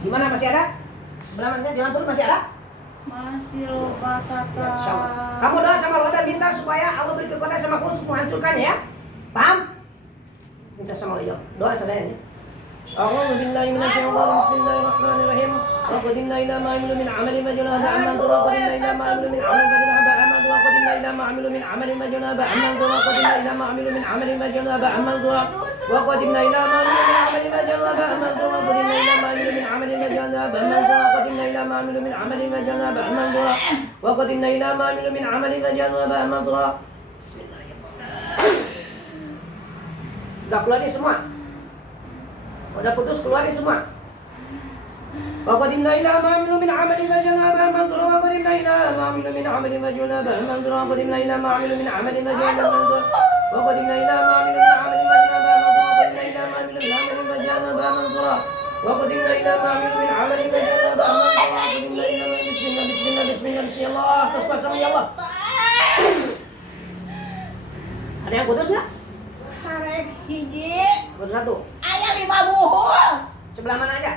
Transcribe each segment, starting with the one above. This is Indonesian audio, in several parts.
Di mana masih ada? Sebelah mana? Jangan turun, masih ada? Masih loba tata. Kamu doa sama Allah dan minta supaya Allah beri kekuatan sama kamu untuk menghancurkannya ya. Paham? Minta sama Allah. Doa saudara ya. أعوذ بالله من الشيطان بسم الله الرحمن الرحيم وقدمنا إلى ما عملوا من عمل فجعلناه هباء منثورا وقدمنا إلى ما عملوا من عمل فجعلناه هباء منثورا وقدمنا إلى ما عملوا من عمل فجعلناه هباء منثورا وقدمنا إلى ما عملوا من عمل فجعلناه هباء منثورا وقدمنا إلى ما عملوا من عمل فجعلناه هباء منثورا وقدمنا إلى ما عملوا من عمل فجعلناه هباء منثورا وقدمنا إلى ما عملوا من عمل فجعلناه هباء منثورا وقدمنا إلى ما عملوا من عمل فجعلناه هباء منثورا. Bismillahirrahmanirrahim. Udah keluar nih semua. Udah putus, keluarin semua. Wa qadimna ila ma amilu min amalin faj'alnahu haba'an manthura wa qadimna ila ma amilu min amalin faj'alnahu haba'an manthura wa qadimna ila ma amilu min amalin faj'alnahu manthura wa qadimna ila ma amilu min amalin faj'alnahu haba'an manthura wa qadimna ila ma amilu min amalin faj'alnahu haba'an manthura wa qadimna ila ma amilu min amalin faj'alnahu haba'an manthura. Bismillah, tasbih sama ya Allah. Ada yang putus enggak? Harek hiji. Putus satu. Aya 5 buhul. Sebelah mana aja?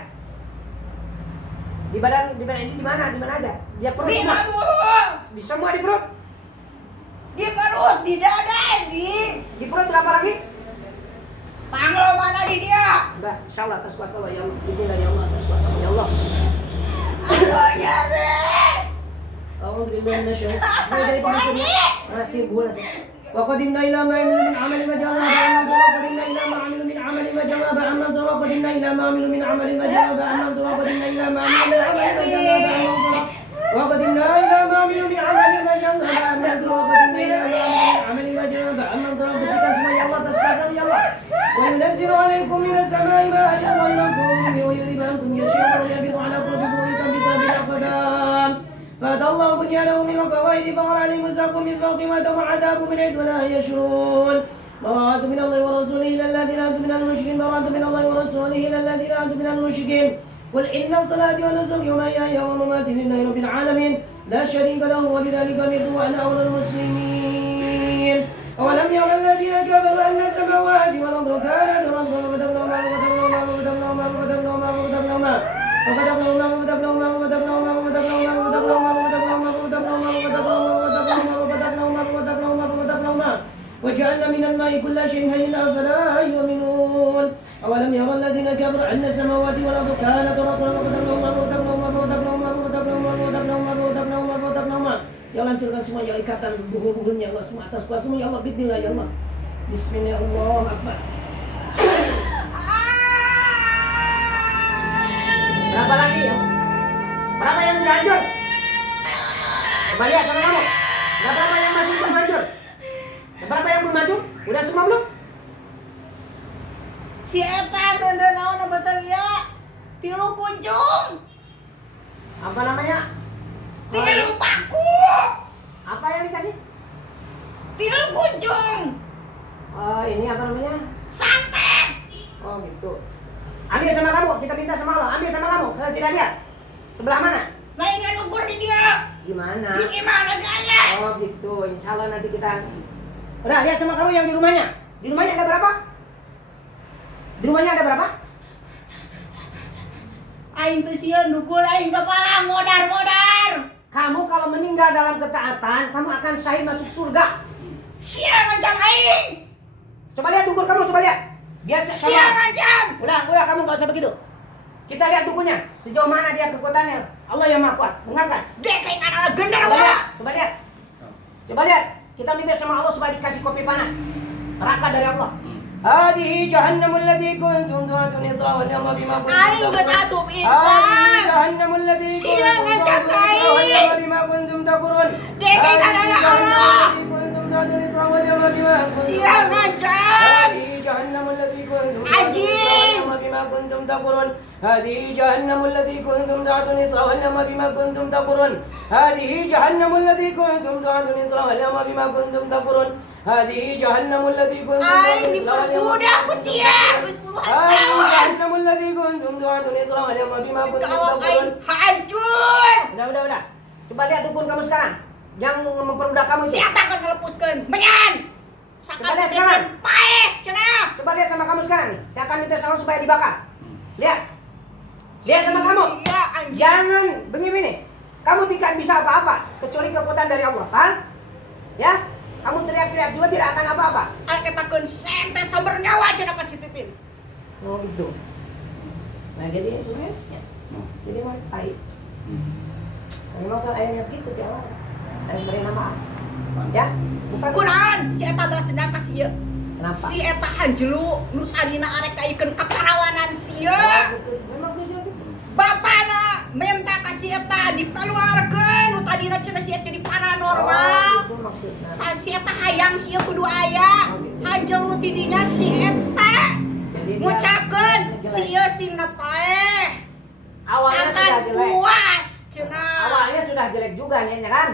Di badan ini di mana? Di mana aja? Dia perut 5 semua. buhul. Di semua di perut. Di perut, di dada, Di perut berapa lagi? panglo mana di dia? Enggak, insyaallah atas kuasa Allah ya Allah. Bismillah ya Allah, atas kuasa Allah ya Allah. Aduh nyari. Alhamdulillah minasyaitonir dari penghasilan. Masih bulan sih. Wa qadimna ila ma amilu min amalin faj'alnahu haba'an manthura wa qadimna ila ma amilu min amalin faj'alnahu haba'an manthura wa qadimna ila ma amilu min amalin faj'alnahu haba'an manthura wa qadimna ila ma amilu min amalin faj'alnahu haba'an manthura wa qadimna ila ma amilu min amalin faj'alnahu haba'an manthura wa qadimna ila ma amilu min amalin faj'alnahu haba'an manthura. Bersihkan semua ya Allah atas kuasa ya Allah. Wa yunazzilu 'alaikum minas sama'i ma'an ghayrakum wa yudhibankum yasha'u wa yabidu 'ala qulubikum bil aqdam. فأتى الله بنيانه من القواعد فقال عليهم سقف من فوقهم وأتوا عذاب من حيث لا يشعرون. براءة من الله ورسوله إلى الذين آتوا من المشركين براءة من الله ورسوله إلى الذين آتوا من المشركين قل إن صلاتي ونسكي ومحياي ومماتي لله رب العالمين لا شريك له وبذلك أمرت وأنا أول المسلمين. أولم يرى الذين كفروا أن السماوات والأرض كانتا رتقا وجعلنا من الماء كل شيء حي أفلا يؤمنون. أولم يرى الذين كفروا أن السماوات والأرض كانتا رتقا Ya Allah, hancurkan semua ya ikatan buhul-buhulnya Allah semua atas kuasa ya Allah. Bismillah ya Allah. Bismillahirrahmanirrahim. Berapa lagi ya? Berapa yang sudah hancur? Coba lihat sama kamu. Berapa yang masih belum hancur? Berapa yang belum hancur? Udah semua belum? Si eta nende naon betul ya? Tilu kunjung. Apa namanya? Tilu paku. Apa yang dikasih? Tilu kunjung. Oh, ini apa namanya? Santet. Oh, gitu. Ambil sama kamu, kita minta sama Allah. Ambil sama kamu. Saya tidak lihat. Sebelah mana? Lain kan ukur di dia. Gimana? Di mana gaya? Oh, gitu. Insya Allah nanti kita. Udah, lihat sama kamu yang di rumahnya. Di rumahnya ada berapa? Di rumahnya ada berapa? Aing teu sieun dukul aing kepala modar-modar. Kamu kalau meninggal dalam ketaatan, kamu akan syahid masuk surga. Siang macam aing. Coba lihat dukur kamu, coba lihat. Biasa Siang sama. macam. Udah, kamu nggak usah begitu. Kita lihat dukunya, sejauh mana dia kekuatannya. Allah yang maha kuat, dengarkan. Dek kayak anak gendar Coba lihat, wah. coba lihat. Coba lihat. Kita minta sama Allah supaya dikasih kopi panas. Neraka dari Allah. Hadihi jahannamul lati kuntum tu'adun isra wal yawma bima kuntum Aing geus asup Hadihi Islam. jahannamul lati Siang kuntum ngajak tu'adun isra wal aing. yawma bima kuntum takfurun. Dek kayak anak Allah. Kuntum tu'adun isra wal yawma bima kuntum Siang ngajak. Hadihi jahannamul lati kuntum Anjing. bima kuntum takfurun. Hadihi jahannamul lati kuntum tu'adun isra wal yawma bima kuntum takfurun. Hadihi jahannamul lati kuntum tu'adun isra wal yawma bima kuntum takfurun. Hadihi jahannamul lati kuntum Aing tu'adun isra wal yawma diperbudak ku siang. Geus puluhan Hadihi tahun. jahannamul lati kuntum tu'adun isra wal yawma bima kuntum Kawak takfurun. aing hancur. Udah. Coba lihat dukun kamu sekarang. Yang memperbudak kamu itu. Siapa kan ngelepuskeun? Menyan. Coba lihat Sakan sekarang. sekian paeh cenah. Coba lihat sama kamu sekarang nih. Saya akan minta sama supaya dibakar. Lihat. Lihat sama kamu. Iya, anjing. Jangan begini. Kamu tidak bisa apa-apa kecuali kekuatan dari Allah, paham? Ya? Kamu teriak-teriak juga tidak akan apa-apa. Anak katakan sentet sumber nyawa aja nak kasih titin. Oh gitu. Nah jadi itu kan, ya. Jadi mau tai. Memang kalau ayamnya gitu tiap saya sebenarnya nama. Ya? Bukan. Kunaon si eta balas dendam ka sieu. Kenapa? Si eta hanjelu nu tadina arek kaikeun kaparawanan sieu. Oh, gitu. Memang tujuan gitu. Bapana minta ka si eta dikeluarkeun nu tadina cenah si eta di Oh, paranormal. gitu maksudnya. Si eta hayang sieu kudu aya. Hanjelu ti dinya si eta. Jadi dia- Ngucapkeun jelek. sieu sing nepaeh. Awalnya sudah Sangat jelek. puas cenah. Awalnya sudah jelek juga nih, ya kan?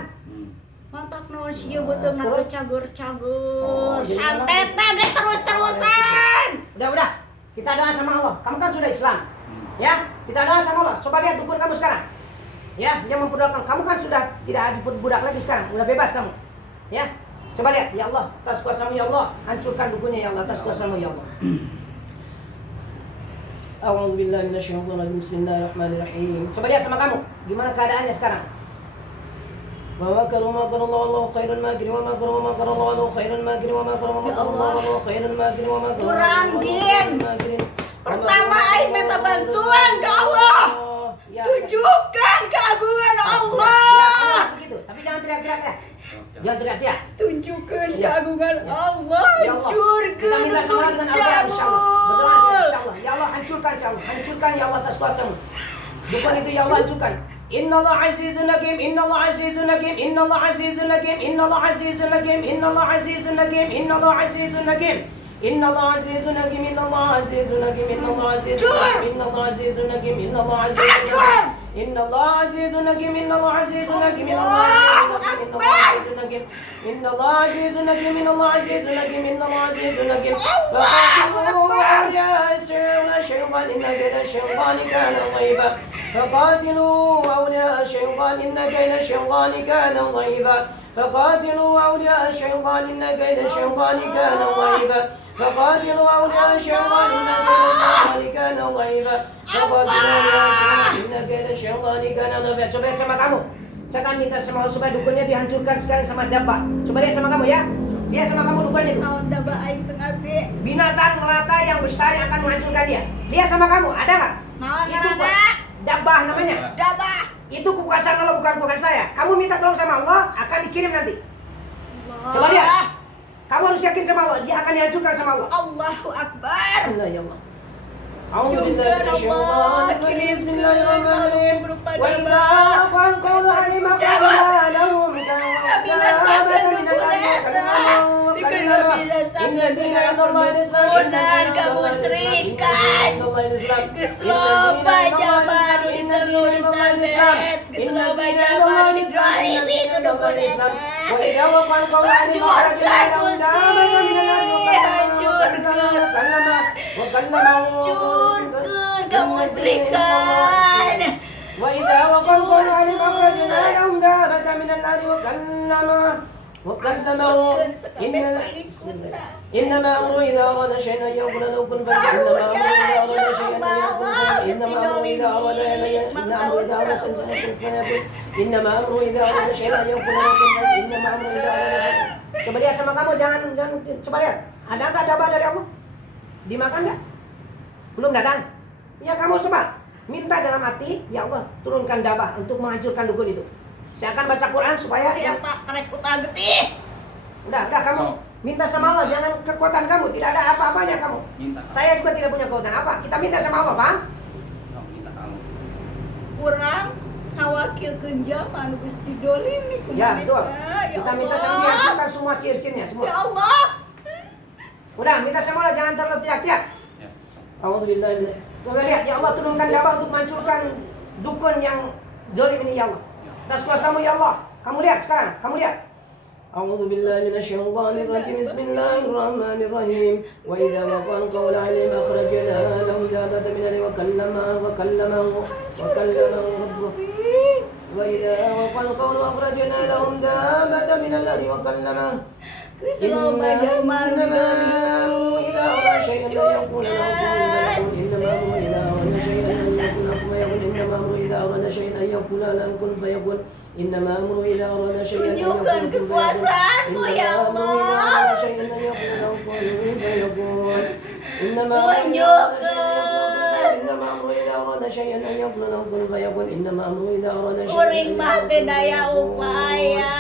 Mantap naon sieu beuteung na Terus? cager-cager. Oh, jadi Santet teh geus terus-terusan. Udah. Kita doa sama Allah. Kamu kan sudah Islam. Ya, kita doa sama Allah. Coba lihat dukun kamu sekarang. Ya, yang memperdoakan. Kamu kan sudah tidak budak lagi sekarang. Udah bebas kamu. Ya. Coba lihat, ya Allah, atas kuasamu ya Allah, hancurkan dukunnya ya Allah, atas kuasamu ya Allah. A'udzubillahi minasyaitonirrajim. Bismillahirrahmanirrahim. Coba lihat sama kamu, gimana keadaannya sekarang? Wa makaru makarallahu wallahu khairul makirin wa makaru makarallahu wallahu khairul makirin wa makaru makarallahu wallahu khairul makirin wa makaru Kurang, Jin. Pertama aing minta bantuan ke Allah. Tunjukkan keagungan Allah. Gitu. Tapi jangan teriak-teriak ya. Jangan teriak-teriak. Tunjukkan Ya. keagungan Allah. Ya Allah, kita Hancurkan minta sama dukun dengan Al-Quran insyaallah. Berdoa cabul. insyaallah. Ya Allah, hancurkan insyaallah. Hancurkan ya Allah atas kuasamu. Dukun itu ya Allah hancurkan. Innallaha azizun hakim, innallaha azizun hakim, innallaha azizun hakim, innallaha azizun hakim, innallaha azizun hakim, innallaha azizun hakim. Innallaha azizun hakim, innallaha azizun hakim, innallaha azizun hakim, innallaha azizun hakim, innallaha azizun hakim. Innallaha azizun hakim, innallaha azizun hakim, innallaha azizun hakim, innallaha azizun hakim, innallaha azizun hakim, innallaha azizun hakim. فقاتلوا أولياء الشيطان إن كيد الشيطان كان ضعيفا فقاتلوا أولياء الشيطان إن كيد الشيطان كان ضعيفا فقاتلوا أولياء الشيطان إن كيد الشيطان كان ضعيفا فقاتلوا أولياء الشيطان إن كيد الشيطان كان ضعيفا. Coba lihat sama kamu. Saya akan minta sama Allah supaya dukunnya dihancurkan sekarang sama dabba. Coba lihat sama kamu ya. Lihat sama kamu dukunnya itu. Naon da aing teu ngarti. Binatang melata yang besar yang akan menghancurkan dia. Lihat sama kamu, ada nggak? Naon Itu ngaranna? dabbah namanya. Dabah. Itu kekuasaan Allah bukan saya. Kamu minta tolong sama Allah akan dikirim nanti. Coba lihat. Kamu harus yakin sama Allah, dia akan dihancurkan sama Allah. Allahu Akbar. Allah ya Allah. أعوذ بالله من الشيطان الرجيم بسم الله الرحمن الرحيم وإذا قالوا علم قبل لهم إن الدين عند الله الإسلام kamu serikat. Kesloba zaman ditelur disantet. Kesloba zaman dizalimi ku dukun eta. وإذا وقع القول عليهم Hancurkan Gusti. Hancurkan kamu serikat. وإذا وقع القول عليهم أخرجنا لهم دابة من النار وكلمه إنما أمره إذا أراد شيئا أن يقول له كن فيكون إنما أمره إذا أراد شيئا أن إنما أمره إذا أراد شيئا أن يقول له كن إنما أمره إذا أراد شيئا. Coba lihat sama kamu, jangan coba lihat. Ada nggak dabah dari Allah? Dimakan nggak? Belum datang. Ya kamu coba minta dalam hati, ya Allah turunkan dabah untuk menghancurkan dukun itu. Saya akan baca Quran supaya Siapa karek utang getih. udah kamu minta sama Allah, jangan kekuatan kamu, tidak ada apa-apanya kamu. Saya juga tidak punya kekuatan apa. Kita minta sama Allah, paham? Kurang ngawakilkeun zaman Gusti Dolim nih kumaha. Ya, betul. Ya Kita minta sama Allah. Allah, hancurkan semua sihir-sihirnya semua. Ya Allah. Udah, minta sama Allah, jangan terlalu teriak-teriak. Alhamdulillah. Coba lihat, ya Allah turunkan dabah untuk menghancurkan dukun yang zalim ini ya Allah. Atas kuasamu ya Allah. Kamu lihat sekarang, kamu lihat. أعوذ بالله من الشيطان الرجيم بسم الله الرحمن الرحيم وإذا وقع القول عليهم أخرجنا لهم دابة من الأرض وكلمه ربه وإذا وقع القول أخرجنا لهم دابة من الأرض وكلمه إنما أمره إذا أراد شيئا أن يقول له كن فيكون إنما أمره إذا أراد شيئا أن يكون له كن فيكون إنما أمره إذا أراد شيئا أن يقول له كن فيكون إنما أمره إذا أراد شيئا أن يقول Tunjukkan kekuasaanmu ya Allah. إنما أمره إذا أراد شيئا أن يقول له كن فيكون إنما أمره إذا أراد شيئا Uring mah teu daya upaya.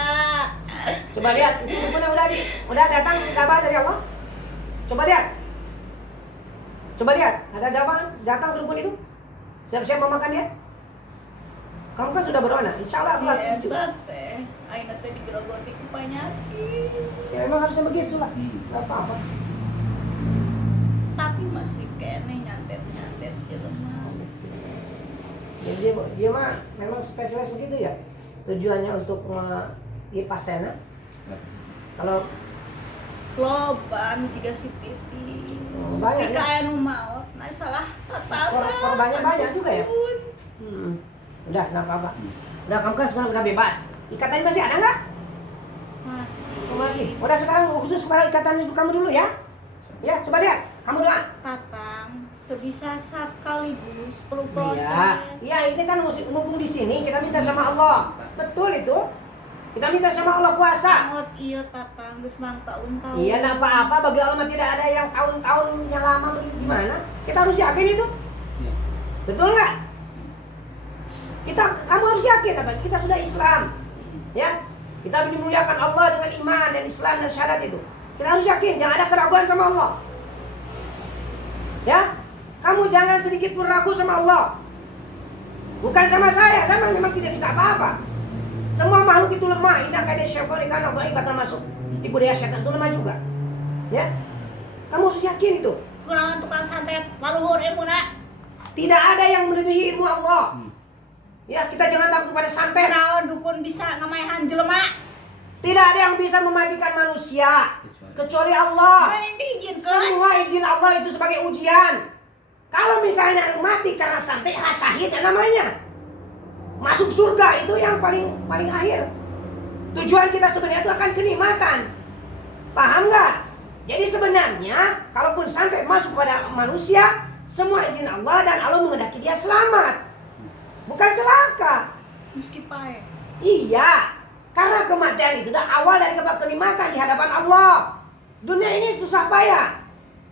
Coba lihat, itu dukun yang udah datang kabar dari Allah. Coba lihat. Coba lihat, ada datang ke dukun itu. Siap-siap memakan dia. Kamu kan sudah berona, insya Allah aku akan juga. Teh, ayeuna teh digerogoti ku panyakit. Ya memang harusnya begitu lah, nggak apa-apa. Tapi masih kene nyantet jelema. Jadi dia mah memang spesialis begitu ya. Tujuannya untuk pasena. Kalau Loba nu jiga si Titi. banyak Jika ya. aya nu maot, nah salah tatama. Korbannya banyak juga ya. Udah, nggak apa-apa. Udah kamu kan sekarang udah bebas. Ikatannya masih ada nggak? Masih. Oh, masih. Udah sekarang khusus kepada ikatan itu kamu dulu ya. Ya, coba lihat. Kamu doa. Tatang, teu bisa sekaligus perlu proses. Iya, ini kan mumpung di sini kita minta sama Allah. Betul itu. Kita minta sama Allah kuasa. Maot iya tatang, geus mang tahun-tahun. Iya, nah apa-apa bagi Allah mah tidak ada yang tahun-tahunnya lama begitu gimana? Kita harus yakin itu. Betul nggak? Kamu harus yakin apa? Kita sudah Islam. Ya. Kita dimuliakan Allah dengan iman dan Islam dan syahadat itu. Kita harus yakin, jangan ada keraguan sama Allah. Ya. Kamu jangan sedikit pun ragu sama Allah. Bukan sama saya memang tidak bisa apa-apa. Semua makhluk itu lemah, indah kayak syaitan karena dhaifah termasuk. Tipu daya setan itu lemah juga. Ya. Kamu harus yakin itu. Kunaon tukang santet, laluhur ilmuna. Tidak ada yang melebihi ilmu Allah. Ya, kita jangan takut kepada santet. Kunaon dukun bisa ngamaehan jelema. Tidak ada yang bisa mematikan manusia kecuali Allah. Geuning diizinkeun. Semua izin Allah itu sebagai ujian. Kalau misalnya mati karena santet, syahid ya namanya. Masuk surga itu yang paling akhir. Tujuan kita sebenarnya itu akan kenikmatan. Paham nggak? Jadi sebenarnya kalaupun santet masuk pada manusia, semua izin Allah dan Allah menghendaki dia selamat. Bukan celaka. Meski pae. Iya, karena kematian itu dah awal dari kenikmatan di hadapan Allah. Dunia ini susah payah.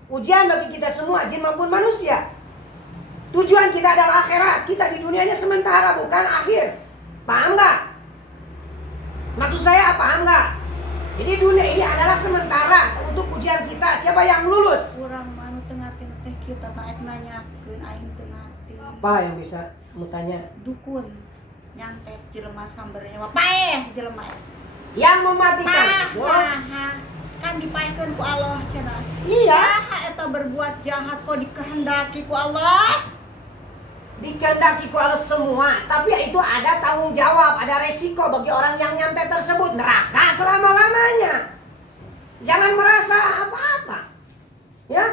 Ujian bagi kita semua, jin maupun manusia. Tujuan kita adalah akhirat. Kita di dunianya sementara, bukan akhir. Paham nggak? Maksud saya paham nggak? Jadi dunia ini adalah sementara untuk ujian kita. Siapa yang lulus? Kurang manu tengah teh kita taek nanyakeun aing teu ngati. Apa yang bisa kamu tanya? Dukun nyantet jelema sambernya mah paeh jelema. Yang mematikan. Kan dipaekeun ku Allah cenah. Iya. Eta berbuat jahat kok dikehendaki ku Allah. Dikehendaki ku Allah semua, tapi ya itu ada tanggung jawab, ada resiko bagi orang yang nyantet tersebut, neraka selama-lamanya. Jangan merasa apa-apa. Ya.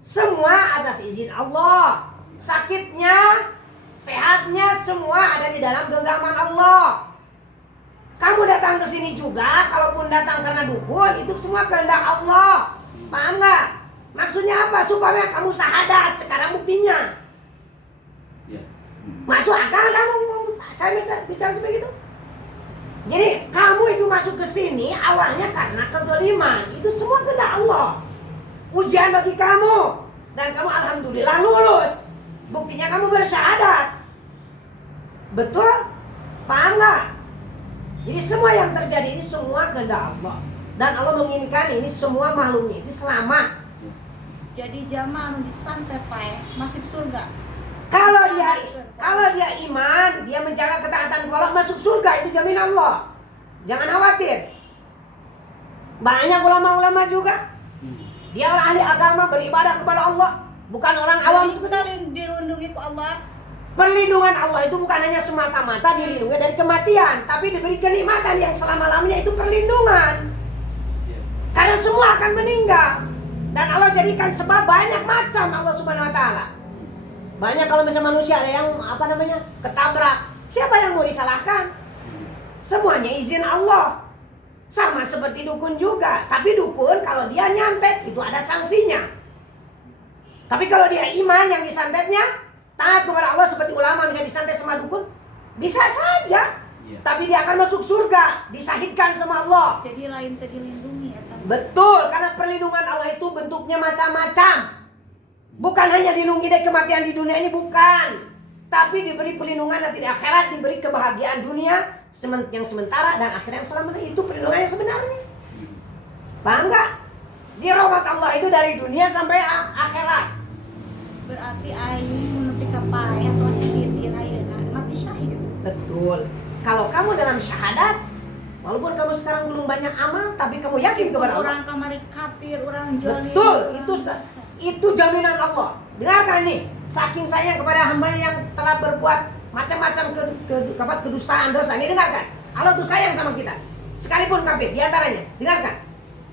Semua atas izin Allah. Sakitnya, sehatnya semua ada di dalam genggaman Allah. Kamu datang ke sini juga, kalaupun datang karena dukun, itu semua kehendak Allah. Paham nggak? Maksudnya apa? Supaya kamu syahadat. Sekarang buktinya. Masuk akal kamu? Saya bicara seperti itu. Jadi kamu itu masuk ke sini awalnya karena kezaliman. Itu semua kehendak Allah. Ujian bagi kamu. Dan kamu alhamdulillah lulus. Buktinya kamu bersyahadat. Betul? Paham nggak? Jadi semua yang terjadi ini semua kehendak Allah. Dan Allah menginginkan ini semua makhluknya itu selamat. Jadi jamaah anu disantet paeh masuk surga. Kalau dia iman, dia menjaga ketaatan kepada Allah, masuk surga, itu jamin Allah. Jangan khawatir. Banyak ulama-ulama juga. Dia ahli agama, beribadah kepada Allah, bukan orang awam seperti ini. Dilindungi ku Allah. Perlindungan Allah itu bukan hanya semata-mata dilindungi dari kematian, tapi diberi kenikmatan yang selama-lamanya, itu perlindungan. Karena semua akan meninggal. Dan Allah jadikan sebab banyak macam Allah Subhanahu wa taala. Banyak kalau misalnya manusia ada yang ketabrak. Siapa yang mau disalahkan? Semuanya izin Allah. Sama seperti dukun juga. Tapi dukun kalau dia nyantet itu ada sanksinya. Tapi kalau dia iman yang disantetnya, taat kepada Allah seperti ulama bisa disantet sama dukun? Bisa saja. Iya. Tapi dia akan masuk surga, disahidkan sama Allah. Jadi lain tadi lindungi ya. Betul, karena perlindungan Allah itu bentuknya macam-macam. Bukan hanya dilindungi dari kematian di dunia ini, bukan. Tapi diberi perlindungan nanti di akhirat, diberi kebahagiaan dunia yang sementara dan akhirat yang selamanya. Itu perlindungan yang sebenarnya. Paham nggak? Dirahmat Allah itu dari dunia sampai akhirat. Berarti aing menutupi kapaya atau sedikit ayeuna mati syahid. Betul. Kalau kamu dalam syahadat, walaupun kamu sekarang belum banyak amal, tapi kamu yakin kepada Allah. Orang kamari kafir, orang jolim. Betul, orang itu jaminan Allah. Dengarkan nih, saking sayang kepada hambanya yang telah berbuat macam-macam kedustaan dosa. Ini dengarkan. Allah tuh sayang sama kita. Sekalipun kafir, diantaranya. Dengarkan.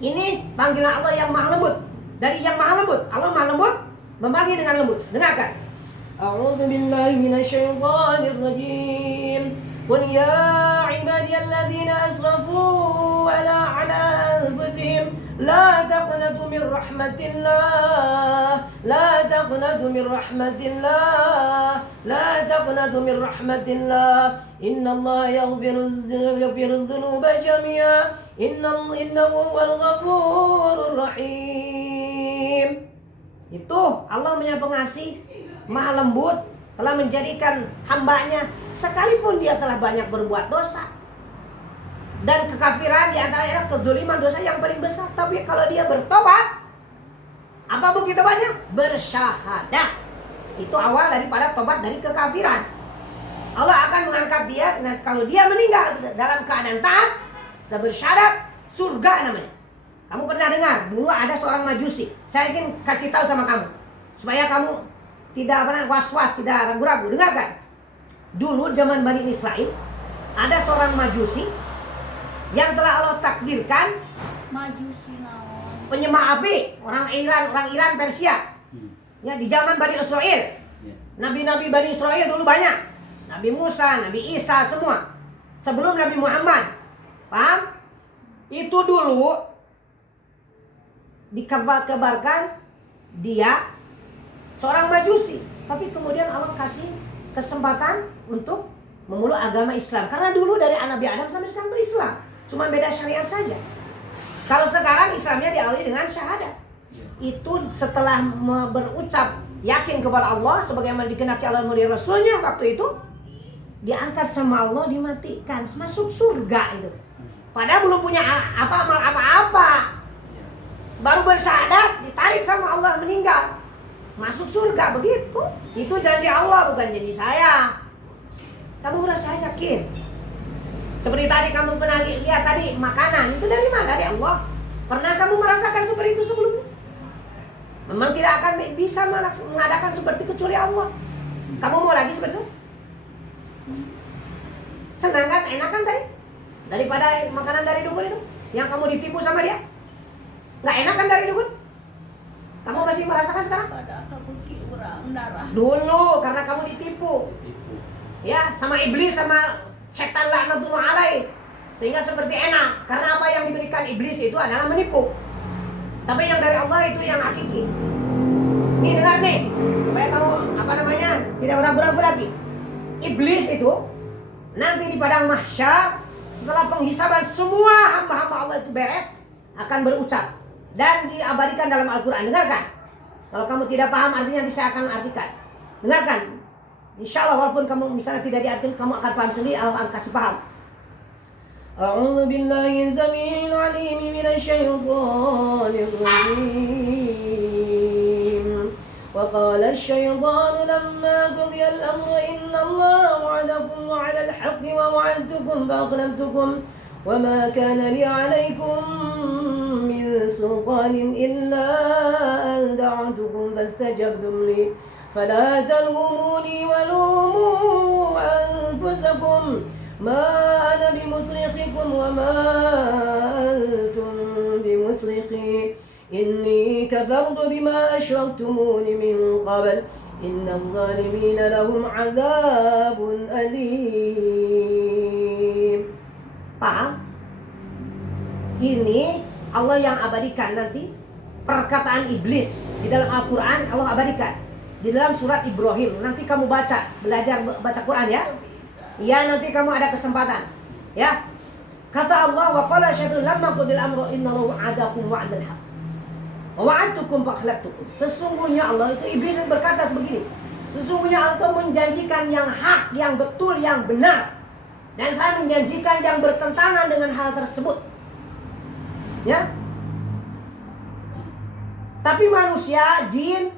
Ini panggilan Allah yang maha lembut. Dari yang maha lembut. Allah maha lembut, memanggil dengan lembut. Dengarkan. A'udzu billahi minasyaitonir rajim. Qul ya ibadiyalladzina asrafu ala anfusihim la taqnatu min rahmatillah la taqnatu min rahmatillah la taqnatu min rahmatillah innallaha yaghfiru dzunuba jami'a innahu huwal ghafurur rahim. Itu Allah Maha Pengasih, Maha Lembut, telah menjadikan hambanya sekalipun dia telah banyak berbuat dosa dan kekafiran, di antaranya kezaliman, dosa yang paling besar. Tapi kalau dia bertobat, apa bukti tobatnya? Bersyahadat. Itu awal daripada tobat dari kekafiran. Allah akan mengangkat dia. Nah, kalau dia meninggal dalam keadaan taat dan bersyahadat, surga namanya. Kamu pernah dengar dulu ada seorang majusi. Saya ingin kasih tahu sama kamu supaya kamu tidak pernah was-was, tidak ragu-ragu. Dengarkan. Dulu zaman Bani Israel ada seorang majusi yang telah Allah takdirkan majusi naon. penyembah api, orang Iran, Persia. Ya, di zaman Bani Israel. Nabi-nabi Bani Israel dulu banyak. Nabi Musa, Nabi Isa, semua. Sebelum Nabi Muhammad. Paham? Itu dulu dikabarkan dia seorang majusi. Tapi kemudian Allah kasih kesempatan untuk memeluk agama Islam. Karena dulu dari Nabi Adam sampai sekarang itu Islam. Cuma beda syariat saja. Kalau sekarang Islamnya diawali dengan syahadat. Itu setelah berucap yakin kepada Allah sebagaimana dikehendaki Allah melalui Rasulnya, waktu itu diangkat sama Allah, dimatikan, masuk surga itu. Padahal belum punya amal apa-apa. Baru bersyahadat, ditarik sama Allah, meninggal, masuk surga. Begitu. Itu janji Allah, bukan janji saya. Kamu merasa yakin? Seperti tadi kamu pernah lihat tadi makanan itu dari mana? Dari Allah. Pernah kamu merasakan seperti itu sebelumnya? Memang tidak akan bisa mengadakan seperti kecuali Allah. Kamu mau lagi seperti itu? Senang kan? Enak kan tadi? Daripada makanan dari dukun itu yang kamu ditipu sama dia. Nggak enak kan dari dukun? Kamu masih merasakan sekarang? Pada kebuki urang darah. Dulu karena kamu ditipu. Ya, sama iblis, sama setan laknatullah alaih. Sehingga seperti enak. Karena apa yang diberikan iblis itu adalah menipu. Tapi yang dari Allah itu yang hakiki. Nih dengar nih, supaya kamu tidak ragu-ragu lagi. Iblis itu nanti di padang mahsyar setelah penghisaban semua hamba-hamba Allah itu beres, akan berucap dan diabadikan dalam Al-Quran. Dengarkan. Kalau kamu tidak paham artinya nanti saya akan artikan. Dengarkan. Insya Allah walaupun kamu misalnya tidak diartikan, kamu akan paham sendiri, Allah akan kasih paham. A'udzu billahi samii'il 'aliim minasy-syaithaanir rajiim. Wa qala asy-syaithaanu lammaa qudiya al-amru inna Allaha wa'adakum wa'adal haqqi wa wa'adtukum fa akhlaftukum wa ma kana li 'alaykum min sultaanin illa an da'awtukum fastajabtum li fala talumuni wa lumu anfusakum ma ana bimusrikhikum wa ma antum bimusrikhi inni kafartu bima asyraktumuni min qabl innal zalimina lahum 'adzabun alim. Paham? Ini Allah yang abadikan nanti perkataan iblis di dalam Al-Quran. Allah abadikan. di dalam surat Ibrahim. Nanti kamu baca, belajar baca Quran ya. Iya, nanti kamu ada kesempatan. Ya. Kata Allah, wa qala syaitan lamma qudil amru innahu wa'adakum wa'dal haq. Wa wa'adtukum fa akhlaftukum. Sesungguhnya Allah itu iblis berkata begini. Sesungguhnya Allah itu menjanjikan yang hak, yang betul, yang benar. Dan saya menjanjikan yang bertentangan dengan hal tersebut. Ya. Tapi manusia, jin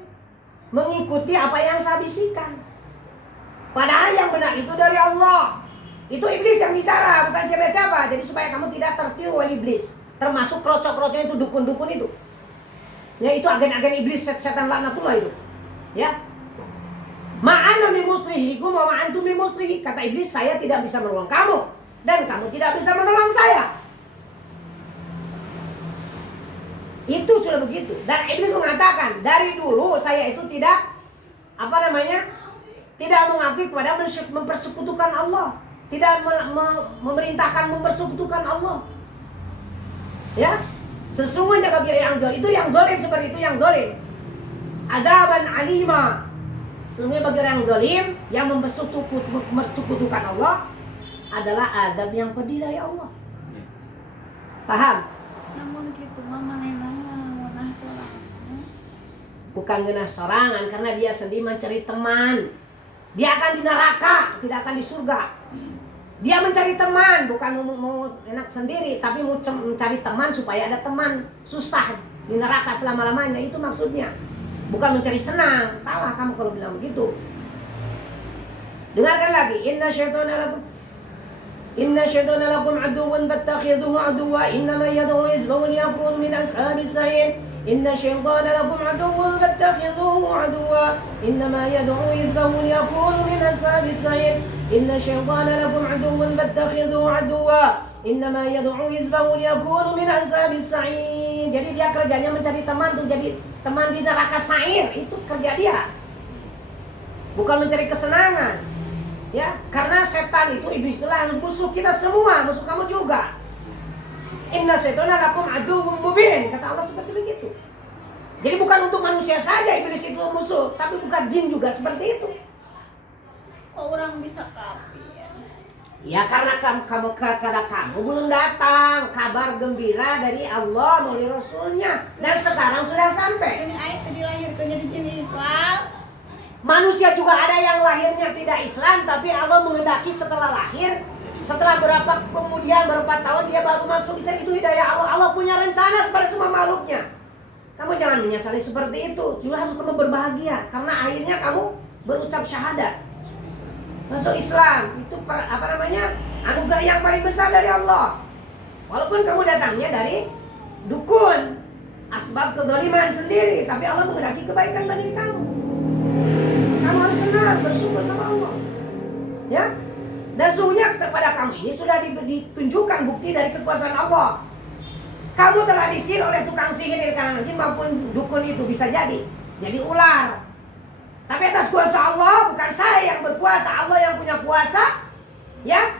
mengikuti apa yang saya bisikan. Padahal yang benar itu dari Allah. Itu iblis yang bicara, bukan siapa-siapa. Jadi supaya kamu tidak tertipu oleh iblis. Termasuk krocok-krocoknya itu, dukun-dukun itu. Ya, itu agen-agen iblis, setan laknatullah itu. Ya. Ma'ana min musrihikum wa ma'antum min musrihi. Kata iblis, saya tidak bisa menolong kamu. Dan kamu tidak bisa menolong saya. Itu sudah begitu. Dan iblis mengatakan, dari dulu saya itu tidak tidak mengakui kepada mempersekutukan Allah, tidak memerintahkan mempersekutukan Allah. Ya, sesungguhnya bagi yang zalim itu, yang zalim seperti itu, yang zalim. Adzaban alima. Sesungguhnya bagi orang zalim yang mempersekutukan Allah adalah azab yang pedih dari Allah. Paham? Namun gitu mama ngenah sorangan. Bukan genah sorangan, karena dia sendiri mencari teman. Dia akan di neraka, tidak akan di surga. Dia mencari teman, bukan mau enak sendiri, tapi mau mencari teman supaya ada teman. Susah di neraka selama-lamanya, itu maksudnya. Bukan mencari senang. Salah kamu kalau bilang begitu. Dengarkan lagi. Inna syaitana lakum aduwwan fattakhidhuhu aduwwa innama yad'u hizbahu liyakunu min ashabis sa'ir. Inna syaitana lakum aduwwan fattakhidhuhu aduwwa innama yad'u hizbahu liyakunu min ashabis sa'ir. Inna syaitana lakum aduwwan fattakhidhuhu aduwwa innama yad'u hizbahu liyakunu min ashabis sa'ir. Jadi dia kerjanya mencari teman tuh, jadi teman di neraka sa'ir, itu kerja dia. Bukan mencari kesenangan. Ya, karena setan itu, iblis itulah musuh kita semua, musuh kamu juga. Inna syaitana lakum aduwwun mubin, kata Allah seperti begitu. Jadi bukan untuk manusia saja iblis itu musuh, tapi bukan jin juga seperti itu. Kok orang bisa kafir? Ya karena kamu belum datang kabar gembira dari Allah melalui Rasulnya, dan sekarang sudah sampai. Ini ayat dilahirkan jadi jin Islam. Manusia juga ada yang lahirnya tidak Islam, tapi Allah menghendaki setelah lahir, setelah berapa tahun dia baru masuk Islam. Itu hidayah Allah. Allah punya rencana kepada semua makhluknya. Kamu jangan menyesali seperti itu. Juga harus kamu berbahagia karena akhirnya kamu berucap syahadat, masuk Islam. Itu anugerah yang paling besar dari Allah. Walaupun kamu datangnya dari dukun, asbab kezaliman sendiri, tapi Allah menghendaki kebaikan bagi kamu. Kamu harus senang, bersyukur sama Allah. Ya, dan sesungguhnya kepada kamu ini sudah ditunjukkan bukti dari kekuasaan Allah. Kamu telah disihir oleh tukang sihir dari kalangan jin maupun dukun, itu bisa jadi ular. Tapi atas kuasa Allah, bukan saya yang berkuasa, Allah yang punya kuasa. Ya,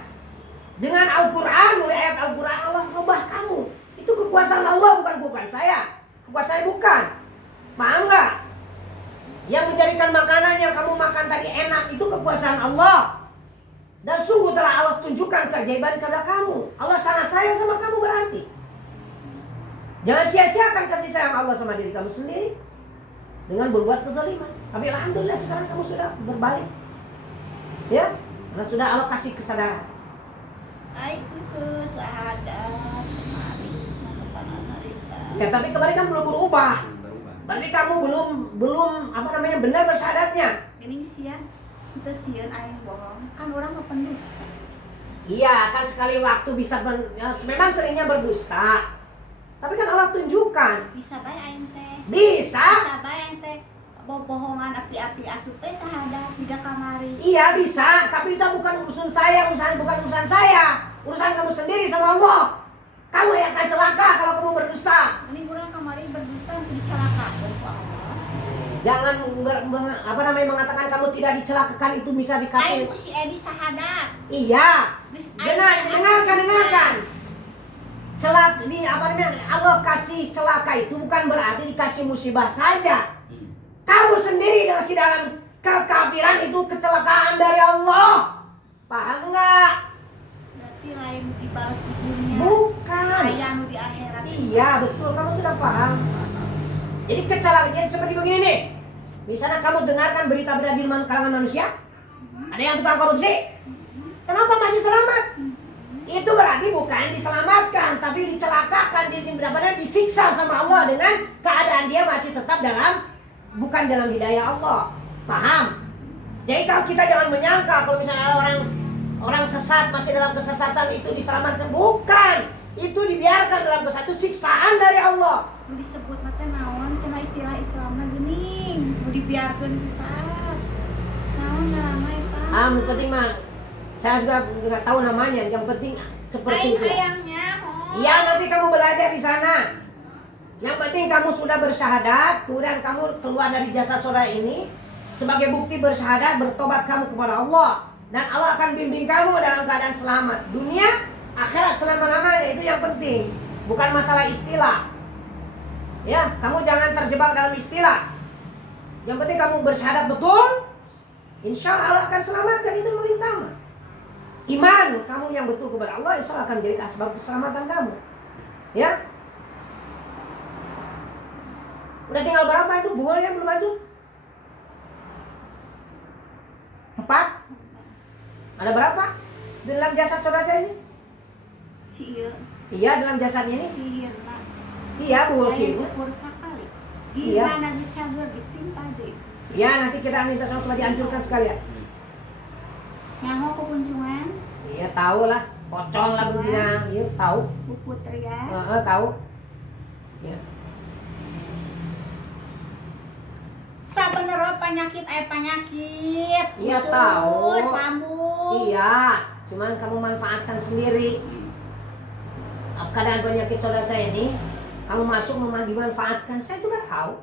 dengan Al-Quran, mulai ayat Al-Quran Allah rubah kamu. Itu kekuasaan Allah, bukan saya. Kekuasaan bukan. Paham nggak? Yang menjadikan makanan yang kamu makan tadi enak, itu kekuasaan Allah. Dan sungguh telah Allah tunjukkan keajaiban kepada kamu. Allah sangat sayang sama kamu berarti. Jangan sia-siakan kasih sayang Allah sama diri kamu sendiri dengan berbuat kezaliman. Tapi alhamdulillah sekarang kamu sudah berbalik. Ya, karena sudah Allah kasih kesadaran. Aku ke syahadat kemarin Ya, tapi kemarin kan belum berubah. Berarti kamu belum benar bersyahadatnya. Gini sian, itu sian aing bohong. Kan orang mau pendusta. Iya, kan sekali waktu bisa memang seringnya berdusta. Tapi kan Allah tunjukkan. Bisa bae aing teh. Bisa bae aing teh. Bohongan api-api asupe syahadat tidak kamari. Iya bisa, tapi itu bukan urusan saya, bukan urusan saya. Urusan kamu sendiri sama Allah. Kamu yang akan celaka kalau kamu berdusta. Ini kurang kamari berdusta untuk dicelakakan Allah. Jangan mengatakan kamu tidak dicelakakan, itu bisa dikasih. Aing si Edi syahadat. Iya. Dengarkan. Allah kasih celaka itu bukan berarti dikasih musibah saja. Kamu sendiri masih dalam kekafiran, itu kecelakaan dari Allah. Paham nggak? Berarti lain dibalas di dunia. Bukan. Aya anu di akhirat. Iya betul, kamu sudah paham. Jadi kecelakaan jadi seperti begini nih. Misalnya kamu dengarkan berita-berita di kalangan manusia, ada yang tukang korupsi, kenapa masih selamat? Itu berarti bukan diselamatkan, tapi dicelakakan, disiksa sama Allah dengan keadaan dia masih tetap bukan dalam hidayah Allah. Paham? Jadi kalau kita jangan menyangka kalau misalnya orang sesat masih dalam kesesatan itu diselamatkan, bukan. Itu dibiarkan dalam kesatu siksaan dari Allah. Mau disebut mata naon cenah istilah Islamna geuning, mau dibiarkeun sesat. Naon ngaranna eta? Yang penting mah saya sudah nggak tahu namanya, yang penting seperti itu. Ayangnya, Iya, nanti kamu belajar di sana. Yang penting kamu sudah bersyahadat, kemudian kamu keluar dari jasa saudara ini sebagai bukti bersyahadat, bertobat kamu kepada Allah, dan Allah akan bimbing kamu dalam keadaan selamat dunia, akhirat selama-lamanya. Itu yang penting, bukan masalah istilah. Ya, kamu jangan terjebak dalam istilah. Yang penting kamu bersyahadat betul, insya Allah akan selamatkan, itu yang paling utama. Iman kamu yang betul kepada Allah, insya Allah akan jadi asbab keselamatan kamu. Ya. Udah tinggal berapa itu buah yang belum maju? 4. Ada berapa dalam jasad saudara saya ini? Sieun. Iya, dalam jasadnya ini. Sieun mah. Iya, buah sih. Ukur sakali. Iya. Gimana dicager ditimpa deh. Iya, nanti kita minta sama dihancurkan sekalian. Nyaho ku kunjungan. Iya, tahu lah. Pocong lah begini. Iya, tahu. Bu Putri ya. Tahu. Ya. Sabenerna penyakit penyakit. Iya, Usus, tahu. lambung. Iya, cuman kamu manfaatkan sendiri. Keadaan penyakit saudara saya ini, kamu masuk dimanfaatkan, saya juga tahu.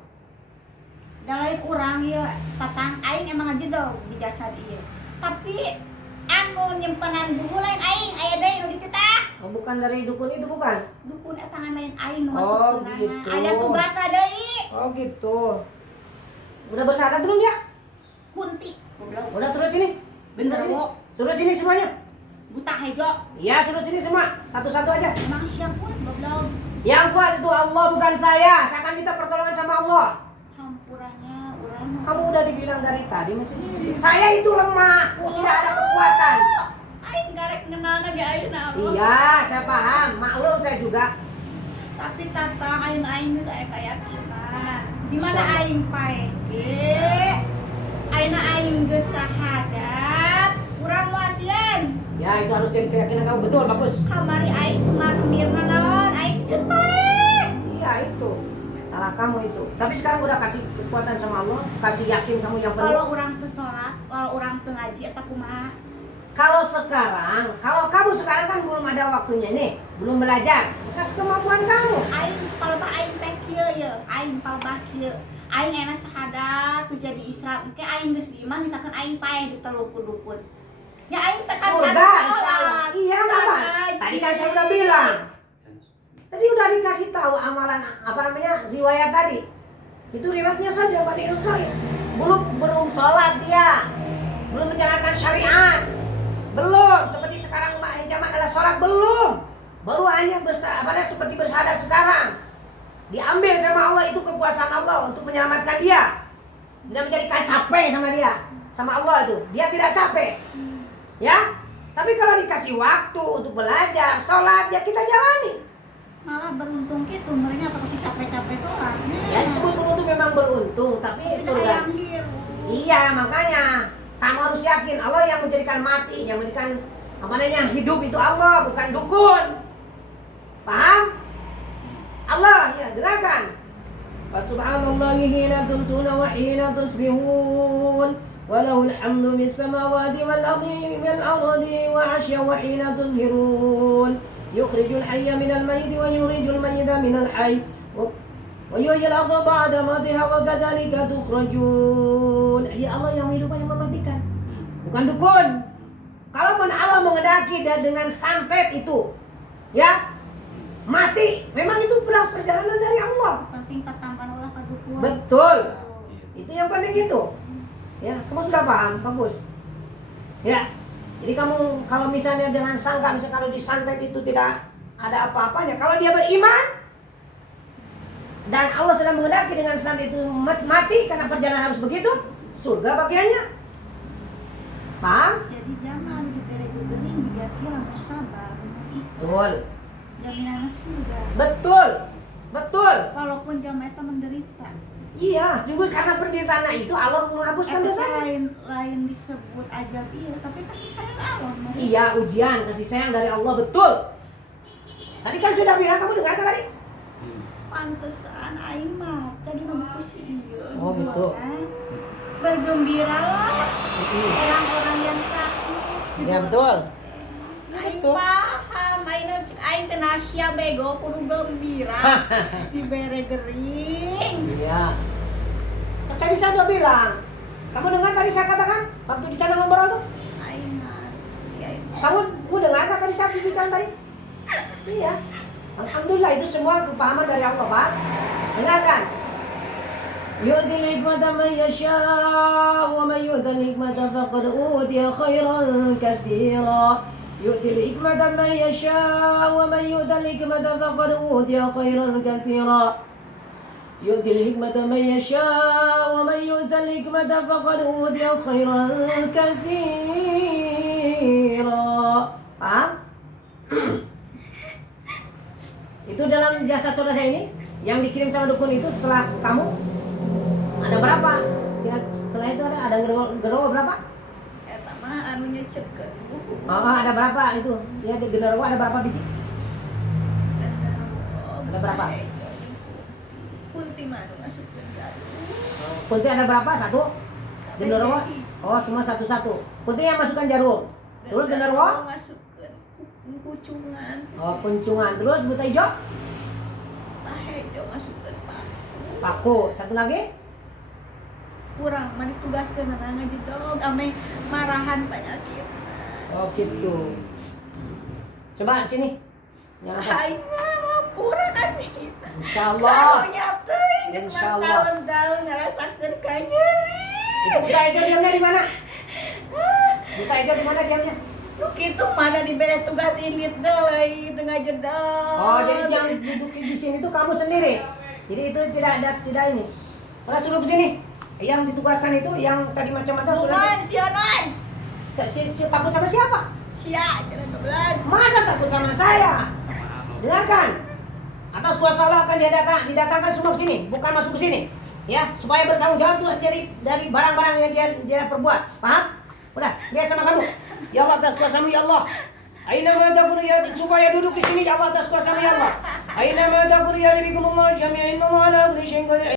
Dalai kurang ya, tatang aing emang aja dong di jasad ieu. Tapi anu nyimpenan buku lain aing aya deui nu dititah. Oh, bukan dari dukun itu, bukan? Dukun tangan lain aing nu Oh, masuk kunana. gitu. Ada tugasna deui. Oh gitu. Udah bersahadat belum ya? Kunti. Goblok. Udah suruh sini. Bener, sini. Bu. Suruh sini semuanya. Buta hego. Iya, suruh sini semua. Satu-satu aja. Emang siapa goblok? Yang kuat itu Allah, bukan saya. Saya akan minta pertolongan sama Allah. Hampurannya urang. Kamu udah dibilang dari tadi masih seperti itu. Saya itu lemah, tidak ada kekuatan. Aing garek ngenalna ge ayeuna Allah. Iya, saya paham. Maklum saya juga. Tapi tatang aing geus aya keyakinan. Di mana Sama. aing pae? Ayeuna aing geus syahadat, urang moasieun. Ya, itu harus jadi keyakinan kamu. Betul, bagus. Kamari aing marmirna naon? Aing sieun pae. Iya, itu. Salah kamu itu. Tapi sekarang udah kasih kekuatan sama Allah, kasih yakin kamu yang penuh. Kalau urang teu salat, kalau urang teu ngaji eta kumaha? Kalau kamu sekarang kan belum ada waktunya nih, belum belajar. Kasih kemampuan kamu. Aing palebah aing teh kieu ye, aing palebah kieu. Aing enak syahadat terus jadi Islam. Engke aing geus diiman misalkan aing paeh di teluk dukun. Ya aing tekan Surga, insyaallah. Iya, enggak apa. Tadi kan saya udah bilang. Tadi udah dikasih tahu amalan riwayat tadi. Itu riwayatnya saja Pak Irsa. Belum sholat dia. Belum menjalankan syariat. Belum, seperti sekarang zaman adalah sholat belum. Baru hanya seperti bersyahadat sekarang. Diambil sama Allah, itu kekuasaan Allah untuk menyelamatkan dia. Tidak menjadikan capek sama dia, sama Allah itu. Dia tidak capek. Ya, tapi kalau dikasih waktu untuk belajar, sholat, ya kita jalani. Malah beruntung gitu, mereka atau kasih capek-capek sholat. Ya disebut beruntung memang beruntung, tapi surga. Iya, makanya kamu harus yakin Allah yang menjadikan mati, yang menjadikan hidup itu Allah, bukan dukun. Paham? Allah, ya dengarkan. Fasubhanallahi hina tumsuna wa hina tusbihun. Walahul hamdu bis samawati wal ardi wa 'ashya wa hina tuzhirun. Yukhrijul hayya minal mayyit wa yukhrijul mayyita minal hayy. Wa yuhyil ardha ba'da mawtiha wa kadzalika tukhrajun. Ya Allah yang menghidupkan, yang mematikan. Bukan dukun. Kalaupun Allah menghendaki dengan santet itu, ya, mati, memang itu perjalanan dari Allah. Penting tatamkan ulah ka dukun. Betul. Itu yang penting itu. Ya, kamu sudah paham, bagus. Ya. Jadi kamu kalau misalnya dengan sangka, misalnya kalau disantet itu tidak ada apa-apanya, kalau dia beriman dan Allah sedang menghendaki dengan santet itu mati karena perjalanan harus begitu, surga bagiannya. Paham? Jadi jangan diberi gering jika kira sabar. Betul. Jaminan surga. Betul. Betul. Walaupun jamaah itu menderita. Iya, juga karena penderitaan itu Allah menghapuskan dosa. Lain disebut ajab iya, tapi kasih sayang Allah. Iya, ujian kasih sayang dari Allah, betul. Tadi kan sudah bilang, kamu dengar kan tadi? Pantesan aing mah jadi nunggu si ieu. Oh, gitu. Bergembiralah orang-orang yang sakit. Iya, betul. Aing Betul. paham, aing teh nasya bego kudu gembira. Dibere gering. Iya. Tadi saya udah bilang, kamu dengar tadi saya katakan waktu di sana ngobrol tuh? Aing ngerti, aing. Kamu dengar kan tadi saya bicara tadi? Iya. Alhamdulillah itu semua kepahaman dari Allah, Pak. Dengarkan. Yu'til hikmata man yasha' wa man yu'tal hikmata faqad utiya khairan katsira. Yu'til hikmata man yasha' wa man yu'tal hikmata faqad utiya khairan katsira. Yu'til hikmata man yasha' wa man yu'tal hikmata faqad utiya khairan katsira. Paham? Itu dalam jasa saudara saya ini yang dikirim sama dukun itu setelah kamu ada berapa? Kira setelah itu ada genderuwo berapa? Eta mah anu nyecekeun. Ada berapa itu? Ya di genderuwo ada berapa biji? Ada berapa? Kunti mah anu ngasupkeun gaduh. Kunti ada berapa? Satu? Genderuwo? Oh, semua satu-satu. Kunti yang masukkan jarum. Terus genderuwo? Ngasupkeun kucungan. Oh, kuncungan. Terus buta hijau? Tahejo ngasupkeun paku. Paku. Satu lagi? Kurang mah ditugaskeun ngajedog ame marahan penyakit. Oh, gitu. Coba sini. Yang atas. Aing pura kasih. Insyaallah. Nyateun geus Insyaallah. tahun-tahun ngarasakeun ka nyeri. Itu buta hijau diamnya di mana? Buta hijau di mana diamnya? Nu kitu mana dibere tugas indit deui teu ngajedog. Oh, jadi yang duduk di sini tuh kamu sendiri. Jadi itu tidak ini. Orang suruh ke sini. Yang ditugaskan itu yang tadi macam-macam sudah. Bukan, sionon. Si takut sama siapa? Sia, jalan kebelan. Masa takut sama saya? Dengarkan. Atas kuasa Allah akan didatangkan semua ke sini, bukan masuk ke sini. Ya, supaya bertanggung jawab tuh dari barang-barang yang dia perbuat. Paham? Udah, lihat sama kamu. Ya Allah atas kuasamu ya Allah. Aina ma takunu ya, supaya duduk di sini ya Allah atas kuasamu ya Allah. Aina ma takunu ya bikumullah jami'an wa ala kulli syai'in qadir.